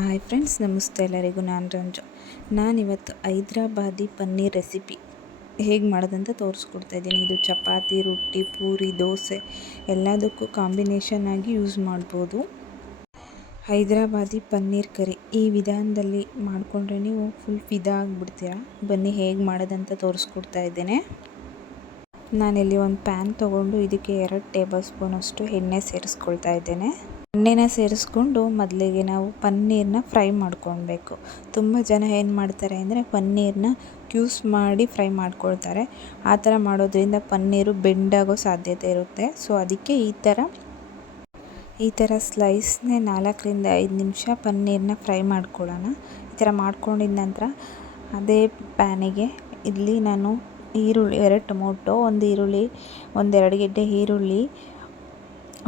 Hi friends, ನಮಸ್ತೆ ಎಲ್ಲರಿಗೂ. ನಾನು ರಂಜು. ನಾನಿವತ್ತು ಹೈದ್ರಾಬಾದಿ ಪನ್ನೀರ್ ರೆಸಿಪಿ ಹೇಗೆ ಮಾಡೋದಂತ ತೋರಿಸ್ಕೊಡ್ತಾ ಇದ್ದೀನಿ. ಇದು ಚಪಾತಿ, ರೊಟ್ಟಿ, ಪೂರಿ, ದೋಸೆ ಎಲ್ಲದಕ್ಕೂ ಕಾಂಬಿನೇಷನ್ ಆಗಿ ಯೂಸ್ ಮಾಡ್ಬೋದು. ಹೈದ್ರಾಬಾದಿ ಪನ್ನೀರ್ ಕರಿ ಈ ವಿಧಾನದಲ್ಲಿ ಮಾಡಿಕೊಂಡ್ರೆ ನೀವು ಫುಲ್ ಫಿದಾ ಆಗಿಬಿಡ್ತೀರಾ? ಬನ್ನಿ ಹೇಗೆ ಮಾಡೋದಂತ ತೋರಿಸ್ಕೊಡ್ತಾ ಇದ್ದೇನೆ. ನಾನಿಲ್ಲಿ ಒಂದು ಪ್ಯಾನ್ ತೊಗೊಂಡು ಇದಕ್ಕೆ ಎರಡು ಟೇಬಲ್ ಸ್ಪೂನಷ್ಟು ಎಣ್ಣೆ ಸೇರಿಸ್ಕೊಳ್ತಾ ಇದ್ದೇನೆ. ಎಣ್ಣೆನ ಸೇರಿಸ್ಕೊಂಡು ಮೊದಲಿಗೆ ನಾವು ಪನ್ನೀರನ್ನ ಫ್ರೈ ಮಾಡ್ಕೊಳ್ಬೇಕು. ತುಂಬ ಜನ ಏನು ಮಾಡ್ತಾರೆ ಅಂದರೆ ಪನ್ನೀರನ್ನ ಕ್ಯೂಸ್ ಮಾಡಿ ಫ್ರೈ ಮಾಡ್ಕೊಳ್ತಾರೆ. ಆ ಥರ ಮಾಡೋದ್ರಿಂದ ಪನ್ನೀರು ಬೆಂಡಾಗೋ ಸಾಧ್ಯತೆ ಇರುತ್ತೆ. ಸೊ, ಅದಕ್ಕೆ ಈ ಥರ ಈ ಥರ ಸ್ಲೈಸ್ನೇ ನಾಲ್ಕರಿಂದ ಐದು ನಿಮಿಷ ಪನ್ನೀರನ್ನ ಫ್ರೈ ಮಾಡ್ಕೊಳ್ಳೋಣ. ಈ ಥರ ಮಾಡ್ಕೊಂಡಿದ ನಂತರ ಅದೇ ಪ್ಯಾನಿಗೆ ಇಲ್ಲಿ ನಾನು ಈರುಳ್ಳಿ, ಎರಡು ಟೊಮೊಟೊ, ಒಂದು ಈರುಳ್ಳಿ, ಒಂದೆರಡು ಗೆಡ್ಡೆ ಈರುಳ್ಳಿ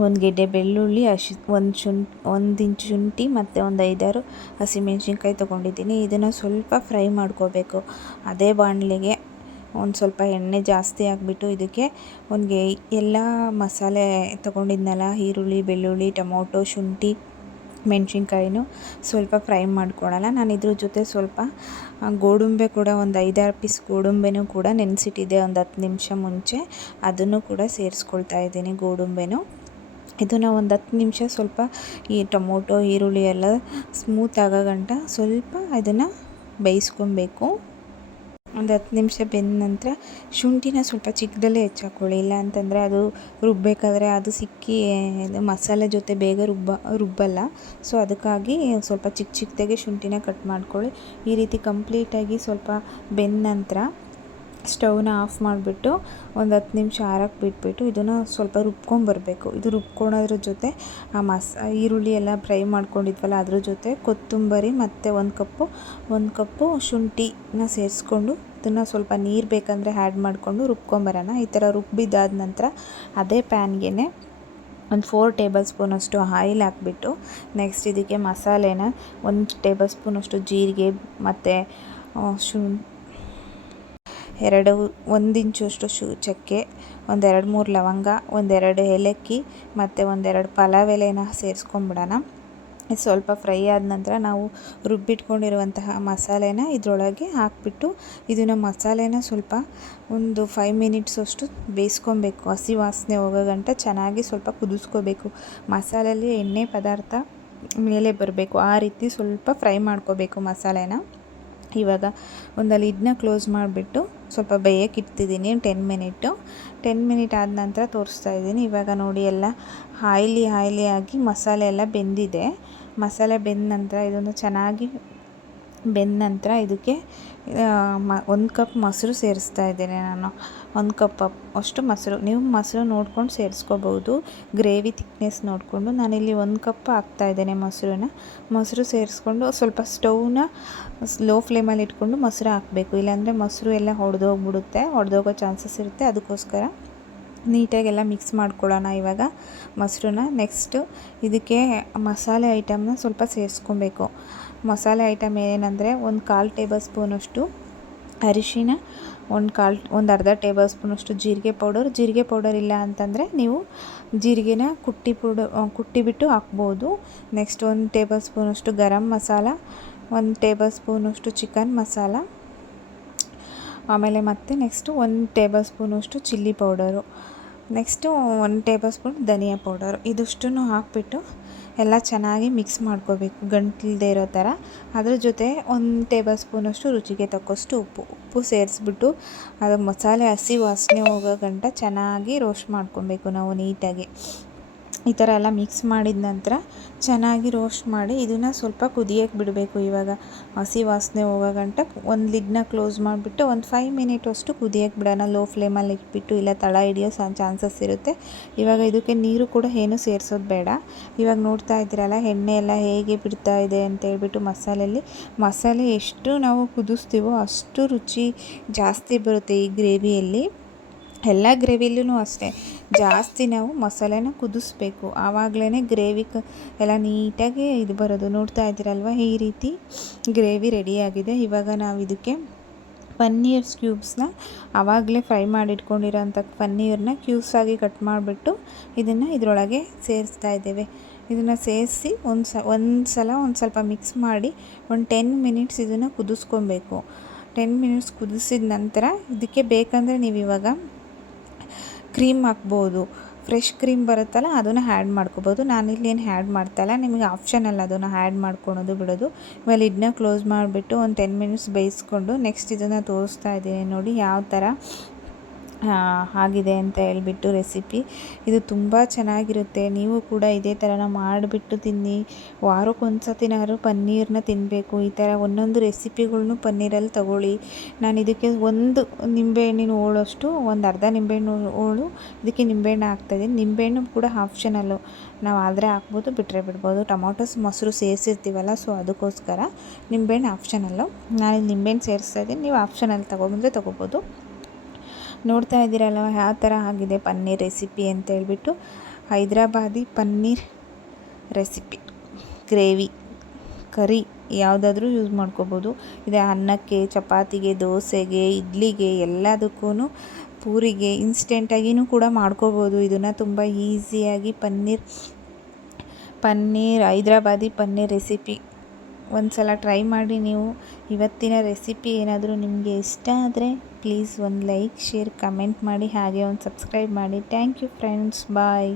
ಒಂದು ಗೆಡ್ಡೆ ಬೆಳ್ಳುಳ್ಳಿ, ಹಸಿ ಒಂದು ಶುನ್, ಒಂದು ಇಂಚು ಶುಂಠಿ ಮತ್ತು ಒಂದು ಐದಾರು ಹಸಿಮೆಣ್ಸಿನ್ಕಾಯಿ ತೊಗೊಂಡಿದ್ದೀನಿ. ಇದನ್ನು ಸ್ವಲ್ಪ ಫ್ರೈ ಮಾಡ್ಕೋಬೇಕು. ಅದೇ ಬಾಣಲಿಗೆ ಒಂದು ಸ್ವಲ್ಪ ಎಣ್ಣೆ ಜಾಸ್ತಿ ಹಾಕ್ಬಿಟ್ಟು ಇದಕ್ಕೆ ಒಂದು ಎಲ್ಲ ಮಸಾಲೆ ತೊಗೊಂಡಿದ್ನಲ್ಲ, ಈರುಳ್ಳಿ, ಬೆಳ್ಳುಳ್ಳಿ, ಟೊಮೊಟೊ, ಶುಂಠಿ, ಮೆಣಸಿನ್ಕಾಯಿನೂ ಸ್ವಲ್ಪ ಫ್ರೈ ಮಾಡ್ಕೊಳ್ಳೋಲ್ಲ ನಾನು ಇದ್ರ ಜೊತೆ ಸ್ವಲ್ಪ ಗೋಡಂಬೆ ಕೂಡ ಒಂದು ಐದಾರು ಪೀಸ್ ಗೋಡಂಬೆನೂ ಕೂಡ ನೆನೆಸಿಟ್ಟಿದ್ದೆ ಒಂದು ಹತ್ತು ನಿಮಿಷ ಮುಂಚೆ. ಅದನ್ನು ಕೂಡ ಸೇರಿಸ್ಕೊಳ್ತಾ ಇದ್ದೀನಿ ಗೋಡಂಬೆನೂ. ಇದನ್ನು ಒಂದು ಹತ್ತು ನಿಮಿಷ ಸ್ವಲ್ಪ ಈ ಟೊಮೊಟೊ, ಈರುಳ್ಳಿ ಎಲ್ಲ ಸ್ಮೂತ್ ಆಗೋ ಗಂಟ ಸ್ವಲ್ಪ ಅದನ್ನು ಬೇಯಿಸ್ಕೊಬೇಕು. ಒಂದು ಹತ್ತು ನಿಮಿಷ ಬೆಂದ ನಂತರ ಶುಂಠಿನ ಸ್ವಲ್ಪ ಚಿಕ್ಕದಲ್ಲೇ ಹೆಚ್ಚಾಕೊಳ್ಳಿ. ಇಲ್ಲ ಅಂತಂದರೆ ಅದು ರುಬ್ಬಬೇಕಾದ್ರೆ ಅದು ಸಿಕ್ಕಿ ಮಸಾಲೆ ಜೊತೆ ಬೇಗ ರುಬ್ಬ, ರುಬ್ಬಲ್ಲ. ಸೊ ಅದಕ್ಕಾಗಿ ಸ್ವಲ್ಪ ಚಿಕ್ಕ ಚಿಕ್ಕದಾಗೆ ಶುಂಠಿನ ಕಟ್ ಮಾಡ್ಕೊಳ್ಳಿ. ಈ ರೀತಿ ಕಂಪ್ಲೀಟಾಗಿ ಸ್ವಲ್ಪ ಬೆಂದ ನಂತರ ಸ್ಟವ್ನ ಆಫ್ ಮಾಡಿಬಿಟ್ಟು ಒಂದು ಹತ್ತು ನಿಮಿಷ ಆರಕ್ಕೆ ಬಿಟ್ಬಿಟ್ಟು ಇದನ್ನು ಸ್ವಲ್ಪ ರುಬ್ಕೊಂಬರಬೇಕು ಇದು ರುಬ್ಕೊಳೋದ್ರ ಜೊತೆ ಆ ಮಸ್ ಈರುಳ್ಳಿ ಎಲ್ಲ ಫ್ರೈ ಮಾಡ್ಕೊಂಡಿದ್ವಲ್ಲ, ಅದ್ರ ಜೊತೆ ಕೊತ್ತಂಬರಿ ಮತ್ತು ಒಂದು ಕಪ್ಪು ಒಂದು ಕಪ್ಪು ಶುಂಠಿನ ಸೇರಿಸ್ಕೊಂಡು ಇದನ್ನು ಸ್ವಲ್ಪ ನೀರು ಬೇಕಂದರೆ ಆ್ಯಡ್ ಮಾಡಿಕೊಂಡು ರುಬ್ಕೊಂಬರೋಣ. ಈ ಥರ ರುಬ್ಬಿದ್ದಾದ ನಂತರ ಅದೇ ಪ್ಯಾನ್ಗೆ ಒಂದು ಫೋರ್ ಟೇಬಲ್ ಸ್ಪೂನಷ್ಟು ಆಯಿಲ್ ಹಾಕ್ಬಿಟ್ಟು ನೆಕ್ಸ್ಟ್ ಇದಕ್ಕೆ ಮಸಾಲೆನ ಒಂದು ಟೇಬಲ್ ಸ್ಪೂನಷ್ಟು ಜೀರಿಗೆ ಮತ್ತು ಶುಂ ಎರಡು, ಒಂದು ಇಂಚಷ್ಟು ಶು, ಚಕ್ಕೆ ಒಂದೆರಡು ಮೂರು ಲವಂಗ ಒಂದೆರಡು ಏಲಕ್ಕಿ, ಮತ್ತು ಒಂದೆರಡು ಪಲಾವ್ ಎಲೆನ ಸೇರಿಸ್ಕೊಂಬಿಡೋಣ. ಸ್ವಲ್ಪ ಫ್ರೈ ಆದ ನಂತರ ನಾವು ರುಬ್ಬಿಟ್ಕೊಂಡಿರುವಂತಹ ಮಸಾಲೆನ ಇದರೊಳಗೆ ಹಾಕ್ಬಿಟ್ಟು ಇದನ್ನು ಮಸಾಲೆನ ಸ್ವಲ್ಪ ಒಂದು ಫೈವ್ ಮಿನಿಟ್ಸ್ ಅಷ್ಟು ಬೇಯಿಸ್ಕೊಬೇಕು. ಹಸಿ ವಾಸನೆ ಹೋಗೋ ಗಂಟ ಚೆನ್ನಾಗಿ ಸ್ವಲ್ಪ ಕುದಿಸ್ಕೋಬೇಕು. ಮಸಾಲೆಯಲ್ಲಿ ಎಣ್ಣೆ ಪದಾರ್ಥ ಮೇಲೆ ಬರಬೇಕು. ಆ ರೀತಿ ಸ್ವಲ್ಪ ಫ್ರೈ ಮಾಡ್ಕೋಬೇಕು ಮಸಾಲೆನ. ಇವಾಗ ಒಂದು ಲಿಡ್ನ ಕ್ಲೋಸ್ ಮಾಡಿಬಿಟ್ಟು ಸ್ವಲ್ಪ ಬೇಯಕ್ಕೆ ಇಡ್ತಿದ್ದೀನಿ ಟೆನ್ ಮಿನಿಟ್ಟು ಟೆನ್ ಮಿನಿಟ್ ಆದ ನಂತರ ತೋರಿಸ್ತಾ ಇದ್ದೀನಿ. ಇವಾಗ ನೋಡಿ ಎಲ್ಲ ಹಾಯ್ಲಿ ಹಾಯ್ಲಿ ಆಗಿ ಮಸಾಲೆ ಎಲ್ಲ ಬೆಂದಿದೆ. ಮಸಾಲೆ ಬೆಂದ ನಂತರ ಇದನ್ನು ಚೆನ್ನಾಗಿ ಬೆಂದ ನಂತರ ಇದಕ್ಕೆ ಒಂದು ಕಪ್ ಮೊಸರು ಸೇರಿಸ್ತಾ ಇದ್ದೇನೆ ನಾನು. ಒಂದು ಕಪ್ ಅಷ್ಟು ಮೊಸರು, ನೀವು ಮೊಸರು ನೋಡ್ಕೊಂಡು ಸೇರಿಸ್ಕೋಬೋದು, ಗ್ರೇವಿ ಥಿಕ್ನೆಸ್ ನೋಡಿಕೊಂಡು. ನಾನಿಲ್ಲಿ ಒಂದು ಕಪ್ ಇದ್ದೇನೆ ಮೊಸರನ್ನ. ಮೊಸರು ಸೇರಿಸ್ಕೊಂಡು ಸ್ವಲ್ಪ ಸ್ಟೌವ್ನ ಲೋ ಫ್ಲೇಮಲ್ಲಿ ಇಟ್ಕೊಂಡು ಮೊಸರು ಹಾಕಬೇಕು. ಇಲ್ಲಾಂದರೆ ಮೊಸರು ಎಲ್ಲ ಹೊಡೆದೋಗ್ಬಿಡುತ್ತೆ ಹೊಡೆದೋಗೋ ಚಾನ್ಸಸ್ ಇರುತ್ತೆ. ಅದಕ್ಕೋಸ್ಕರ ನೀಟಾಗೆಲ್ಲ ಮಿಕ್ಸ್ ಮಾಡ್ಕೊಳ್ಳೋಣ ಇವಾಗ ಮೊಸರನ್ನ. ನೆಕ್ಸ್ಟು ಇದಕ್ಕೆ ಮಸಾಲೆ ಐಟಮ್ನ ಸ್ವಲ್ಪ ಸೇರಿಸ್ಕೊಬೇಕು. ಮಸಾಲೆ ಐಟಮ್ ಏನಂದರೆ ಒಂದು ಕಾಲು ಟೇಬಲ್ ಸ್ಪೂನಷ್ಟು ಅರಿಶಿನ ಒಂದು ಕಾಲು, ಒಂದು ಅರ್ಧ ಟೇಬಲ್ ಸ್ಪೂನಷ್ಟು ಜೀರಿಗೆ ಪೌಡರ್. ಜೀರಿಗೆ ಪೌಡರ್ ಇಲ್ಲ ಅಂತಂದರೆ ನೀವು ಜೀರಿಗೆನ ಕುಟ್ಟಿ ಪುಡ ಕುಟ್ಟಿಬಿಟ್ಟು ಹಾಕ್ಬೋದು. ನೆಕ್ಸ್ಟ್ ಒಂದು ಟೇಬಲ್ ಸ್ಪೂನಷ್ಟು ಗರಂ ಮಸಾಲ, ಒಂದು ಟೇಬಲ್ ಸ್ಪೂನಷ್ಟು ಚಿಕನ್ ಮಸಾಲ. ಆಮೇಲೆ ಮತ್ತೆ ನೆಕ್ಸ್ಟು ಒಂದು ಟೇಬಲ್ ಸ್ಪೂನಷ್ಟು ಚಿಲ್ಲಿ ಪೌಡರು. ನೆಕ್ಸ್ಟು ಒಂದು ಟೇಬಲ್ ಸ್ಪೂನ್ ಧನಿಯಾ ಪೌಡರು. ಇದಿಷ್ಟನ್ನು ಹಾಕಿಬಿಟ್ಟು ಎಲ್ಲ ಚೆನ್ನಾಗಿ ಮಿಕ್ಸ್ ಮಾಡ್ಕೋಬೇಕು ಗಂಟಿಲ್ದೇ ಇರೋ ಥರ. ಅದ್ರ ಜೊತೆ ಒಂದು ಟೇಬಲ್ ಸ್ಪೂನಷ್ಟು ರುಚಿಗೆ ತಕ್ಕಷ್ಟು ಉಪ್ಪು. ಉಪ್ಪು ಸೇರಿಸ್ಬಿಟ್ಟು ಅದು ಮಸಾಲೆ ಹಸಿ ವಾಸನೆ ಹೋಗೋ ಗಂಟ ಚೆನ್ನಾಗಿ ರೋಸ್ಟ್ ಮಾಡ್ಕೊಬೇಕು ನಾವು ನೀಟಾಗಿ. ಈ ಥರ ಎಲ್ಲ ಮಿಕ್ಸ್ ಮಾಡಿದ ನಂತರ ಚೆನ್ನಾಗಿ ರೋಸ್ಟ್ ಮಾಡಿ ಇದನ್ನು ಸ್ವಲ್ಪ ಕುದಿಯೋಕ್ಕೆ ಬಿಡಬೇಕು. ಇವಾಗ ಹಸಿ ವಾಸನೆ ಹೋಗೋ ಗಂಟ ಒಂದು ಲಿಡ್ನ ಕ್ಲೋಸ್ ಮಾಡಿಬಿಟ್ಟು ಒಂದು ಫೈವ್ ಮಿನಿಟ್ ಅಷ್ಟು ಕುದಿಯೋಕೆ ಬಿಡೋಣ. ಲೋ ಫ್ಲೇಮಲ್ಲಿ ಇಟ್ಬಿಟ್ಟು ಇಲ್ಲ ತಳ ಹಿಡಿಯೋ ಚಾನ್ಸಸ್ ಇರುತ್ತೆ. ಇವಾಗ ಇದಕ್ಕೆ ನೀರು ಕೂಡ ಏನು ಸೇರಿಸೋದು ಬೇಡ. ಇವಾಗ ನೋಡ್ತಾ ಇದ್ದೀರಲ್ಲ ಎಣ್ಣೆ ಎಲ್ಲ ಹೇಗೆ ಬಿಡ್ತಾ ಇದೆ ಅಂತ ಹೇಳ್ಬಿಟ್ಟು ಮಸಾಲೆಯಲ್ಲಿ. ಮಸಾಲೆ ಎಷ್ಟು ನಾವು ಕುದಿಸ್ತೀವೋ ಅಷ್ಟು ರುಚಿ ಜಾಸ್ತಿ ಬರುತ್ತೆ ಈ ಗ್ರೇವಿಯಲ್ಲಿ ಎಲ್ಲ ಗ್ರೇವಿಲೂ ಅಷ್ಟೇ. ಜಾಸ್ತಿ ನಾವು ಮಸಾಲೆನ ಕುದಿಸ್ಬೇಕು. ಆವಾಗಲೇ ಗ್ರೇವಿ ಕ, ಎಲ್ಲ ನೀಟಾಗಿ ಇದು ಬರೋದು. ನೋಡ್ತಾ ಇದ್ದೀರಲ್ವ? ಈ ರೀತಿ ಗ್ರೇವಿ ರೆಡಿಯಾಗಿದೆ. ಇವಾಗ ನಾವು ಇದಕ್ಕೆ ಪನ್ನೀರ್ ಕ್ಯೂಬ್ಸ್ನ ಆವಾಗಲೇ ಫ್ರೈ ಮಾಡಿಟ್ಕೊಂಡಿರೋಂಥ ಪನ್ನೀರನ್ನ ಕ್ಯೂಬ್ಸಾಗಿ ಕಟ್ ಮಾಡಿಬಿಟ್ಟು ಇದನ್ನು ಇದರೊಳಗೆ ಸೇರಿಸ್ತಾ ಇದ್ದೇವೆ. ಇದನ್ನು ಸೇರಿಸಿ ಒಂದು ಸ, ಒಂದು ಸಲ ಒಂದು ಸ್ವಲ್ಪ ಮಿಕ್ಸ್ ಮಾಡಿ ಒಂದು ಟೆನ್ ಮಿನಿಟ್ಸ್ ಇದನ್ನು ಕುದಿಸ್ಕೊಬೇಕು. ಟೆನ್ ಮಿನಿಟ್ಸ್ ಕುದಿಸಿದ ನಂತರ ಇದಕ್ಕೆ ಬೇಕಂದರೆ ನೀವು ಇವಾಗ ಕ್ರೀಮ್ ಹಾಕ್ಬೋದು. ಫ್ರೆಶ್ ಕ್ರೀಮ್ ಬರುತ್ತಲ್ಲ, ಅದನ್ನು ಹ್ಯಾಡ್ ಮಾಡ್ಕೋಬೋದು. ನಾನಿಲ್ಲೇನು ಹ್ಯಾಡ್ ಮಾಡ್ತಾಯಿಲ್ಲ ನಿಮಗೆ ಆಪ್ಷನಲ್ಲ ಅದನ್ನು ಹ್ಯಾಡ್ ಮಾಡ್ಕೊಳೋದು, ಬಿಡೋದು. ಆಮೇಲೆ ಇದನ್ನ ಕ್ಲೋಸ್ ಮಾಡಿಬಿಟ್ಟು ಒಂದು ಟೆನ್ ಮಿನಿಟ್ಸ್ ಬೇಯಿಸ್ಕೊಂಡು ನೆಕ್ಸ್ಟ್ ಇದನ್ನು ತೋರಿಸ್ತಾ ಇದ್ದೀನಿ ನೋಡಿ ಯಾವ ಥರ ಆಗಿದೆ ಅಂತ ಹೇಳ್ಬಿಟ್ಟು ರೆಸಿಪಿ ಇದು ತುಂಬ ಚೆನ್ನಾಗಿರುತ್ತೆ. ನೀವು ಕೂಡ ಇದೇ ಥರನ ಮಾಡಿಬಿಟ್ಟು ತಿನ್ನಿ. ವಾರಕ್ಕೊಂದು ಸತಿನಾದ್ರು ಪನ್ನೀರನ್ನ ತಿನ್ನಬೇಕು ಈ ಥರ ಒಂದೊಂದು ರೆಸಿಪಿಗಳನ್ನು ಪನ್ನೀರಲ್ಲಿ ತಗೊಳ್ಳಿ. ನಾನು ಇದಕ್ಕೆ ಒಂದು ನಿಂಬೆಹಣ್ಣಿನ ಹೋಳಷ್ಟು ಒಂದು ಅರ್ಧ ನಿಂಬೆಹಣ್ಣು ಹೋಳು ಇದಕ್ಕೆ ನಿಂಬೆಹಣ್ಣು ಹಾಕ್ತಾಯಿದ್ದೀನಿ ನಿಂಬೆಹಣ್ಣು ಕೂಡ ಆಪ್ಷನಲ್ಲು ನಾವು ಆದರೆ ಹಾಕ್ಬೋದು ಬಿಟ್ಟರೆ ಬಿಡ್ಬೋದು. ಟೊಮೊಟೊಸ್ ಮೊಸರು ಸೇರಿಸಿರ್ತೀವಲ್ಲ ಸೊ ಅದಕ್ಕೋಸ್ಕರ ನಿಂಬೆಹಣ್ಣು ಆಪ್ಷನಲ್ಲು ನಾನು ನಿಂಬೆಹಣ್ಣು ಸೇರಿಸ್ತಾ ಇದ್ದೀನಿ. ನೀವು ಆಪ್ಷನಲ್ಲಿ ತೊಗೊಬಂದರೆ ತೊಗೋಬೋದು. ನೋಡ್ತಾ ಇದ್ದೀರಲ್ಲ ಯಾವ ಥರ ಆಗಿದೆ ಪನ್ನೀರ್ ರೆಸಿಪಿ ಅಂತ ಹೇಳ್ಬಿಟ್ಟು Hyderabadi paneer recipe. Gravy, curry ಯಾವುದಾದ್ರೂ ಯೂಸ್ ಮಾಡ್ಕೋಬೋದು. ಇದೆ ಅನ್ನಕ್ಕೆ, ಚಪಾತಿಗೆ, ದೋಸೆಗೆ, ಇಡ್ಲಿಗೆ ಎಲ್ಲದಕ್ಕೂ ಪೂರಿಗೆ ಇನ್ಸ್ಟೆಂಟಾಗಿಯೂ ಕೂಡ ಮಾಡ್ಕೋಬೋದು. ಇದನ್ನು ತುಂಬ ಈಸಿಯಾಗಿ ಪನ್ನೀರ್ ಪನ್ನೀರ್ ಹೈದ್ರಾಬಾದಿ ಪನ್ನೀರ್ ರೆಸಿಪಿ ಒಂದು ಸಲ ಟ್ರೈ ಮಾಡಿ ನೀವು ಇವತ್ತಿನ ರೆಸಿಪಿ ಏನಾದರೂ ನಿಮಗೆ ಇಷ್ಟ ಆದರೆ ಪ್ಲೀಸ್ ಒಂದು ಲೈಕ್, ಶೇರ್, ಕಮೆಂಟ್ ಮಾಡಿ ಹಾಗೆ ಒಂದು ಸಬ್ಸ್ಕ್ರೈಬ್ ಮಾಡಿ. Thank you friends, bye.